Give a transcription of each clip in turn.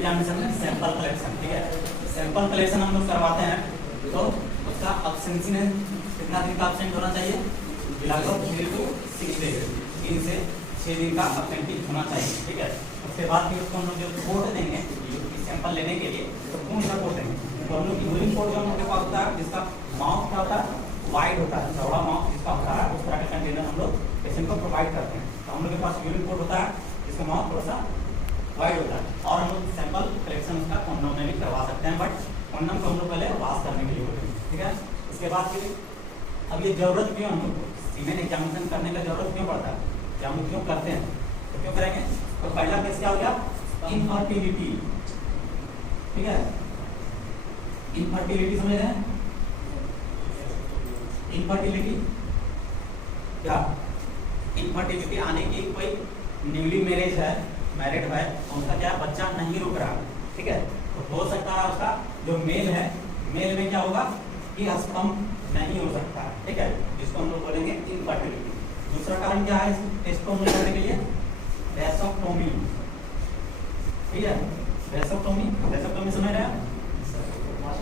Examination में sample collection, ठीक है। सैंपल कलेक्शन हम लोग करवाते हैं तो उसका एब्सेंसी में कितना दिन का एब्सेंट होना चाहिए, लगभग 3 to 6 डेज, 3 से 6 दिन का एब्सेंटी होना चाहिए, ठीक है। उसके बाद फिर उसको हम लोग जो कोड देंगे सैंपल लेने के लिए, तो कौन सा कोड देंगे, तो हम लोग यूरिन कोड हम लोग के पास होता है जिसका माउथ क्या होता है, वाइड होता है, चौड़ा माउथ जिसका होता है, उस तरह का कंटेनर हम लोग पेशेंट को प्रोवाइड करते हैं। तो हम लोग के पास यूरिन कोड होता है जिसका माउथ थोड़ा सा वाइड होता है, और हम लोग सैंपल कलेक्शन उसका कॉन्डम में भी करवा सकते हैं, बट कॉन्डम को हम लोग पहले वाश करने के लिए होते हैं, ठीक है। उसके बाद फिर अब ये जरूरत क्यों हम लोग सीमेन एग्जामिनेशन करने का जरूरत क्यों पड़ता है, कि हम लोग क्यों करते हैं, तो क्यों करेंगे, तो पहला केस क्या हो गया, इनफर्टिलिटी, ठीक है। इनफर्टिलिटी समझ रहे हैं, इनफर्टिलिटी क्या, इनफर्टिलिटी आने की कोई न्यूली मैरिज है, मैरिड है, उनका क्या बच्चा नहीं रुक रहा, ठीक है, तो हो सकता है उसका जो मेल है, मेल में क्या होगा कि स्पर्म नहीं हो सकता, ठीक है, जिसको हम लोग बोलेंगे इनफर्टिलिटी। दूसरा कारण क्या है टेस्टोन करने के लिए, वैसोक्टोमी, ठीक है, वैसोक्टोमी, वैसोक्टोमी समझ रहे हैं,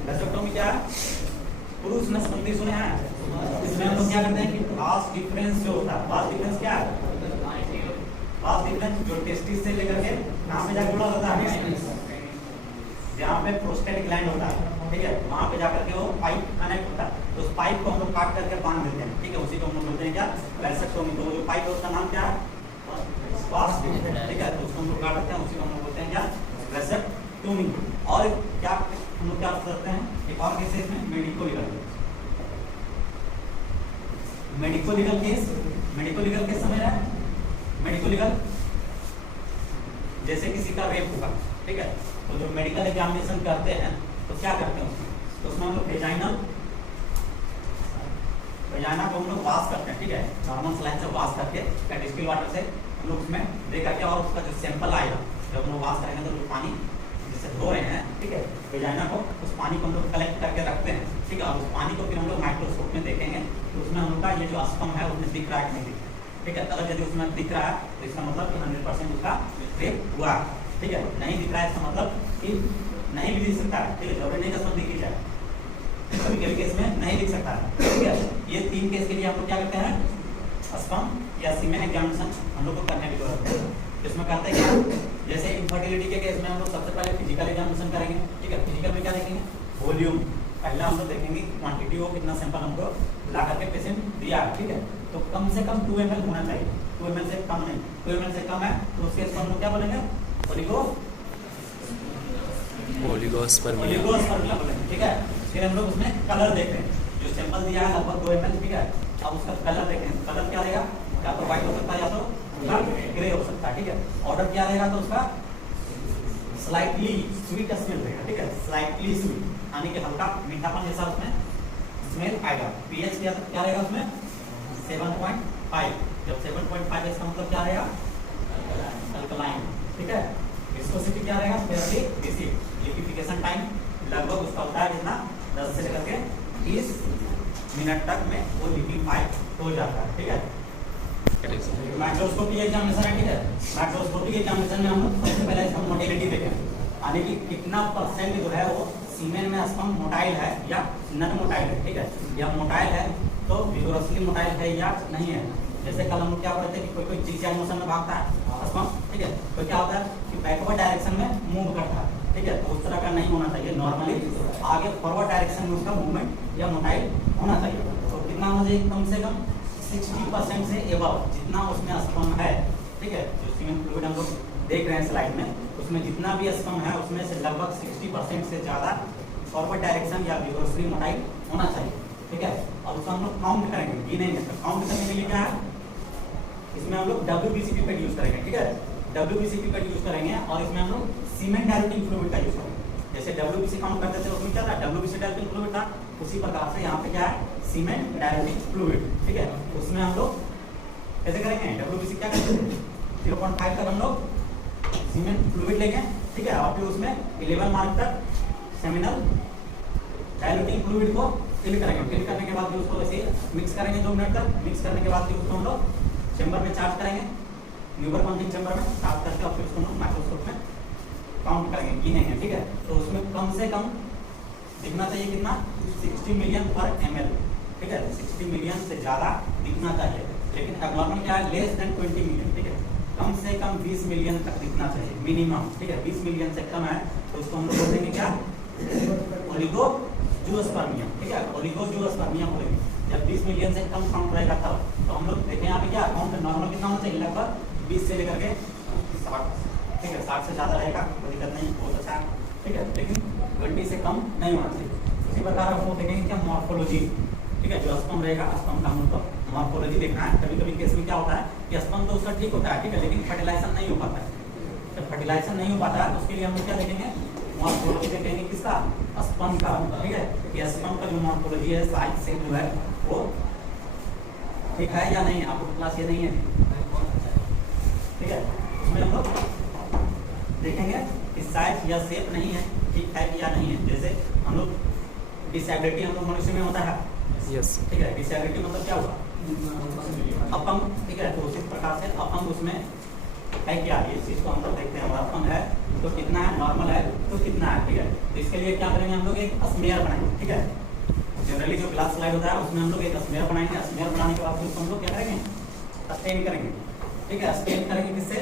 वैसोक्टोमी क्या है, पुरुष नसबंदी सुने हैं, इसमें हम लोग क्या करते हैं कि वास डिफरेंस जो होता है, वास डिफरेंस क्या है, वास डिफरेंस जो टेस्टिस से लेकर के कहाँ पे जाकर जुड़ा होता है, जहाँ पे प्रोस्टेट ग्लैंड होता है, ठीक है, वहाँ पे जाकर के वो पाइप कनेक्ट होता है, तो उस पाइप को हम लोग काट करके बांध देते हैं, ठीक है, उसी को हम लोग बोलते हैं क्या, वैसोक्टोमी। तो जो पाइप है उसका नाम क्या है, वास डिफरेंस, ठीक है, तो उसको हम लोग काट देते हैं, उसी को हम लोग बोलते हैं क्या, वैसोक्टोमी। और क्या हम लोग क्या करते हैं, एक और केस है इसमें medico legal, medico legal case, medico legal case समझ रहे हैं, मेडिको लीगल जैसे किसी का रेप हुआ, ठीक है, तो जो मेडिकल एग्जामिनेशन करते हैं तो क्या करते हैं उसमें, तो उसमें हम लोग वेजाइना को हम लोग वॉश करते हैं, ठीक है, नॉर्मल सलाइन से वॉश करके डिस्टिल वाटर से हम लोग उसमें देखा क्या, और उसका जो सैंपल आएगा जब हम लोग वॉश करेंगे तो जो पानी जिससे धो रहे हैं, ठीक है, वेजाइना को, उस पानी को हम लोग कलेक्ट करके रखते हैं, ठीक है, और उस पानी को फिर हम लोग माइक्रोस्कोप में देखेंगे तो उसमें हम लोग का ये जो स्पर्म है उसमें दिख रहा है कि नहीं दिख रहा है, ठीक है, अगर यदि उसमें दिख रहा है तो इसका मतलब कि 100% उसका रेप हुआ, ठीक है, नहीं दिख रहा है इसका मतलब कि नहीं भी दिख सकता है, ठीक है, जरूरी नहीं स्पर्म दिख जाए, कभी कभी केस में नहीं दिख सकता है, ठीक है। ये 3 केस के लिए हम लोग क्या करते हैं, स्पर्म या सीमेन एग्जामिनेशन हम लोग को करने की जरूरत है। इसमें करते हैं क्या, जैसे इनफर्टिलिटी के केस में हम लोग सबसे पहले फिजिकल एग्जामिनेशन करेंगे, ठीक है, फिजिकल में क्या देखेंगे, वॉल्यूम, पहला हम लोग देखेंगे क्वांटिटी हो, कितना सैंपल हमको ला करके पेशेंट दिया, ठीक है, तो कम से कम 2 ml होना चाहिए, 2 ml से कम नहीं, 2 ml से कम है तो उसके हम लोग क्या बोलेंगे, ओलिगोस्पर्मिया बोलेंगे, ठीक है। फिर हम लोग उसमें कलर देखते हैं, जो सैंपल दिया है लगभग 2 ml, ठीक है, अब उसका कलर देखें, कलर क्या रहेगा, या तो व्हाइट हो सकता है या तो ग्रे हो सकता है, ठीक है। ऑर्डर क्या रहेगा, तो उसका स्लाइटली स्वीट स्मेल रहेगा, ठीक है, स्लाइटली स्वीट, यानी कि हल्का मीठापन जैसा उसमें स्मेल आएगा। पीएच क्या रहेगा उसमें 7.5, जब 7.5 इसका मतलब क्या रहेगा, अल्कलाइन, ठीक है। विस्कोसिटी क्या रहेगा, फेयरली एसिड। लिक्विफिकेशन टाइम लगभग उसका होता है कितना, 10 से लेकर के 30 मिनट तक में वो लिक्विफाइड हो जाता है, ठीक है। माइक्रोस्कोपी एग्जामिनेशन है, ठीक है, माइक्रोस्कोपी एग्जामिनेशन में हम लोग सबसे पहले इसका मोटिलिटी देखें, यानी कि कितना % जो है वो सीमेन में स्पर्म मोटाइल है या नॉन मोटाइल है, ठीक है, या मोटाइल है तो विगोरसली मोटाइल है या नहीं है। जैसे कल हम लोग क्या पढ़ते थे कि कोई जिगजैग मोशन में भागता है स्पर्म, ठीक है, तो क्या होता है कि बैकवर्ड डायरेक्शन में मूव करता है, ठीक है, तो उस तरह का नहीं होना चाहिए, नॉर्मली आगे फॉरवर्ड डायरेक्शन में उसका मूवमेंट या मोटाइल होना चाहिए। तो कितना होना चाहिए, कम से कम 60% से एबव जितना उसमें स्पर्म है, ठीक है, जो सीमेन फ्लूइड हम लोग देख रहे हैं स्लाइड में, उसमें जितना भी स्पर्म है उसमें से लगभग 60% से ज़्यादा फॉरवर्ड डायरेक्शन या विगोरसली मोटाइल होना चाहिए, ठीक है। और उसको हम लोग काउंट करेंगे, गिनेंगे, तो काउंट करने के लिए क्या है, इसमें हम लोग WBCP पैड यूज करेंगे, ठीक है, WBCP पैड यूज करेंगे, और इसमें हम लोग सीमेन डायल्यूटिंग फ्लूइड का यूज करेंगे। जैसे WBC काउंट करते थे उसमें क्या था, WBC डायल्यूटिंग फ्लूइड था, उसी प्रकार से यहाँ पे क्या है, सीमेन डायल्यूटिंग फ्लूइड, ठीक है, उसमें हम लोग कैसे करेंगे, WBC क्या करते हैं 0.5 तक हम लोग सीमेन फ्लूइड लेंगे, ठीक है, और फिर उसमें 11 मार्क तक सेमिनल डायल्यूटिंग फ्लूइड को फिल करेंगे। फिल करने के बाद भी उसको ऐसे मिक्स करेंगे 2 मिनट तक। मिक्स करने के बाद फिर उसको हम लोग चैम्बर में चार्ज करेंगे, न्यूबर काउंटिंग चैम्बर में चार्ज करके और फिर उसको हम लोग माइक्रोस्कोप में काउंट करेंगे, गिनेंगे, ठीक है। तो उसमें कम से कम दिखना चाहिए कितना, 60 मिलियन पर ml, ठीक है। 60 मिलियन से ज़्यादा दिखना चाहिए, लेकिन एबनॉर्मल क्या है, लेस देन 20 मिलियन, ठीक है। कम से कम 20 मिलियन तक दिखना चाहिए मिनिमम, ठीक है। 20 मिलियन से कम है तो उसको हम लोग बोलेंगे क्या, ओलिगोजूस्पर्मिया, ठीक है, ओलिगोजूस्पर्मिया बोलेंगे। जब 20 मिलियन से कम काउंट रहेगा तब। तो हम लोग देखें यहाँ पे क्या काउंट नॉर्मल कितना होना चाहिए, लगभग 20 से लेकर के 60, ठीक है। 60 से ज़्यादा रहेगा कोई दिक्कत नहीं, बहुत अच्छा है, ठीक है, लेकिन 20 से कम नहीं होना चाहिए। इसी प्रकार हम लोग देखेंगे क्या, मॉर्फोलॉजी, ठीक है। जो स्पर्म रहेगा, स्पर्म का हम लोग को मॉर्फोलॉजी देखना है। कभी कभी केस में क्या होता है कि स्पर्म तो उसका ठीक होता है, ठीक है, लेकिन फर्टिलाइजेशन नहीं हो पाता है। जब फर्टिलाइजेशन नहीं हो पाता है तो उसके लिए हम लोग क्या देखेंगे, मॉर्फोलॉजी देखेंगे किसका, स्पर्म का, ठीक है। ये स्पर्म का जो मॉर्फोलॉजी है, साइज से जो है वो ठीक है या नहीं, आपको क्लास ये नहीं है, ठीक है। उसमें हम लोग देखेंगे कि साइज या शेप नहीं है, ठीक है या नहीं है। जैसे हम लोग डिसेबिलिटी हम लोग मनुष्य में होता है, यस, ठीक है। डिसेबिलिटी मतलब क्या हुआ, अपंग, ठीक है। तो उसी प्रकार से अपंग उसमें है क्या, ये चीज को हम लोग देखते हैं। अपंग है तो कितना है, नॉर्मल है तो कितना है, ठीक है। तो इसके लिए क्या करेंगे, हम लोग एक स्मेयर बनाएंगे, ठीक है। जनरली जो क्लास स्लाइड होता है उसमें हम लोग एक स्मेयर बनाएंगे। स्मेयर बनाने के बाद उसको हम लोग क्या करेंगे, स्टेन करेंगे, ठीक है। स्टेन करेंगे किससे,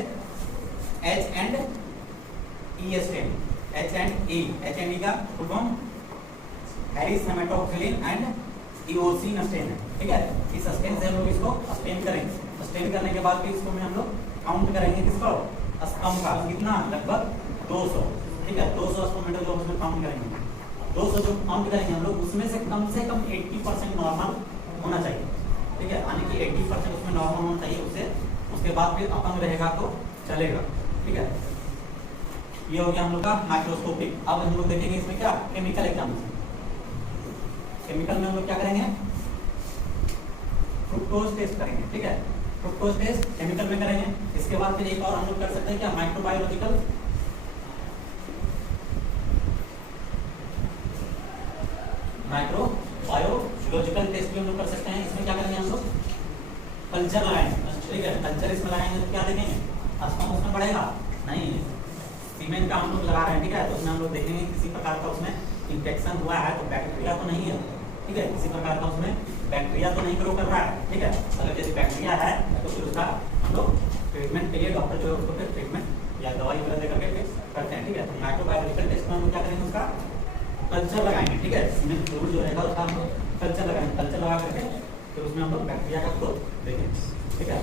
H and E stain, H and E का full form Harris hematoxylin and eosin stain है, ठीक है। इस स्टेन से हम लोग इसको स्टेन करेंगे। स्टेन करने के बाद फिर इसको में हम लोग काउंट करेंगे किसको, स्पर्म का, कितना, लगभग 200, ठीक है। 200 स्पर्म जो उसमें काउंट करेंगे, 200 जो काउंट करेंगे हम लोग, उसमें से कम 80% नॉर्मल होना चाहिए, ठीक है। यानी कि 80% उसमें नॉर्मल होना चाहिए, उसके बाद फिर अपंग रहेगा तो चलेगा, ठीक है। ये हो गया हम लोग का माइक्रोस्कोपिक। अब हम लोग देखेंगे इसमें क्या, केमिकल एग्जामिनेशन। केमिकल में हम लोग क्या करेंगे, फ्रुक्टोज टेस्ट करेंगे, ठीक है। फ्रुक्टोज टेस्ट केमिकल में करेंगे। इसके बाद फिर एक और हम लोग कर सकते हैं क्या, माइक्रोबायोलॉजिकल, माइक्रोबायोलॉजिकल टेस्ट भी हम लोग कर सकते हैं। इसमें क्या करेंगे हम लोग, कल्चर लगाएंगे, ठीक है। कल्चर इसमें लगाएंगे तो क्या देखेंगे, स्पर्म उसमें बढ़ेगा नहीं, सीमेन का हम लोग लगा रहे हैं, ठीक है। तो उसमें हम लोग देखेंगे किसी प्रकार का उसमें इंफेक्शन हुआ है तो बैक्टीरिया तो नहीं है, ठीक है। किसी प्रकार का उसमें बैक्टीरिया तो नहीं ग्रो कर रहा है, ठीक है। अगर जैसे बैक्टीरिया है तो फिर उसका हम लोग ट्रीटमेंट के लिए डॉक्टर जो है उसको फिर ट्रीटमेंट या दवाई वगैरह दे करके फिर करते हैं, ठीक है। तो माइक्रोबायोलॉजिकल टेस्ट में हम लोग क्या करेंगे, उसका कल्चर लगाएंगे, ठीक है। इसमें फ्लूइड जो रहेगा उसका हम लोग कल्चर लगाएंगे। कल्चर लगा करके फिर उसमें हम लोग बैक्टीरिया का ग्रोथ देखेंगे, ठीक है।